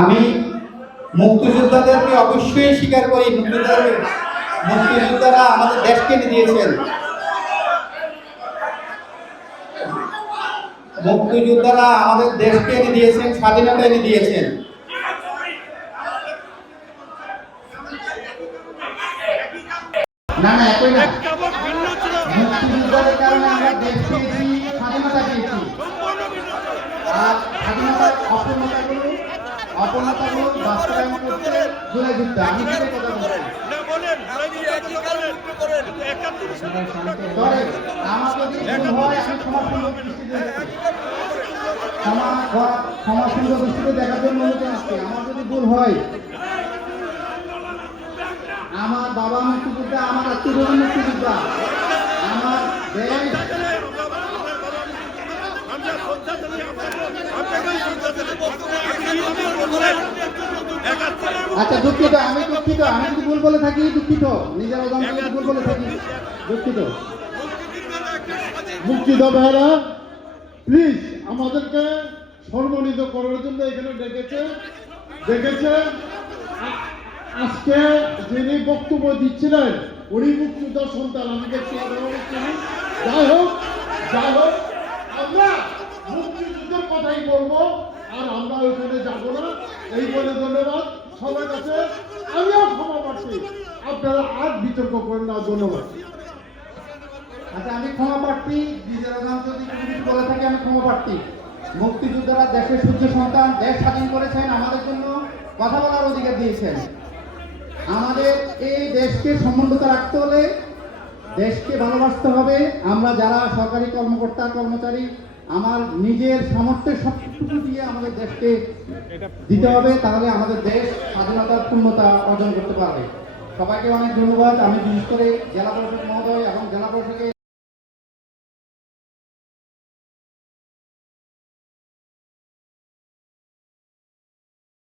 আমি মুক্তিযোদ্ধাদেরকে অবশ্যই স্বীকার করি। মুক্তিযোদ্ধারা আমাদের দেশকে এনে দিয়েছেন। মুক্তিযোদ্ধারা আমাদের দেশকে এনে দিয়েছেন, স্বাধীনতা এনে দিয়েছেন। না না, একই না। মুক্তিযোদ্ধাদের কারণে আমরা দেশ পেয়েছি, স্বাধীনতা পেয়েছি। আর স্বাধীনতার অপূর্ণতাগুলো বাস্তবায়ন করতে জুলাই যুদ্ধ। আমি সেটাই কথা বলছি। আমার যদি ভুল হয় আমি ক্ষমা সুন্দর দৃষ্টিতে দেখার জন্য অনুরোধ আসছে। আমার যদি ভুল হয়, আমার বাবা মুক্তিযোদ্ধা, আমার আত্মীয় মুক্তিযোদ্ধা, আমার দেশ আচ্ছা দুঃখিত, আমি যদি ভুল বলে থাকি দুঃখিত, নিজের অজান্তে ভুল বলে থাকি দুঃখিত। মুক্তিযোদ্ধারা প্লিজ আমাদেরকে সম্মানিত করার জন্য এখানে ডেকেছে। আজকে যিনি বক্তব্য দিচ্ছিলেন উনি মুক্তিযোদ্ধার সন্তান, আমি দেখছি। যাই হোক আমরা মুক্তিযুদ্ধের কথাই বলবো, আর আমরা ওইখানে যাবো না। এই বলে ধন্যবাদ সবার কাছে। আমিও ক্ষমা পাচ্ছি, আপনারা আর বিতর্ক করেন না। ধন্যবাদ। আচ্ছা, আমি ক্ষমা প্রার্থী। নিজের অজান্তে যদি কোনো কিছু বলে থাকি আমি ক্ষমা প্রার্থী। মুক্তিযোদ্ধারা দেশের সূর্য সন্তান, দেশ স্বাধীন করেছেন, আমাদের জন্য কথা বলার অধিকার দিয়েছেন। আমাদের এই দেশকে সমুন্নত রাখতে হলে দেশকে ভালোবাসতে হবে। আমরা যারা সরকারি কর্মকর্তা কর্মচারী, আমার নিজের সামর্থ্যের সবটুকু দিয়ে আমাদের দেশকে দিতে হবে, তাহলে আমাদের দেশ স্বাধীনতার পূর্ণতা অর্জন করতে পারবে। সবাইকে অনেক ধন্যবাদ। আমি বিশেষ করে জেলা পরিষদ মহোদয় এবং জেলা পরিষদের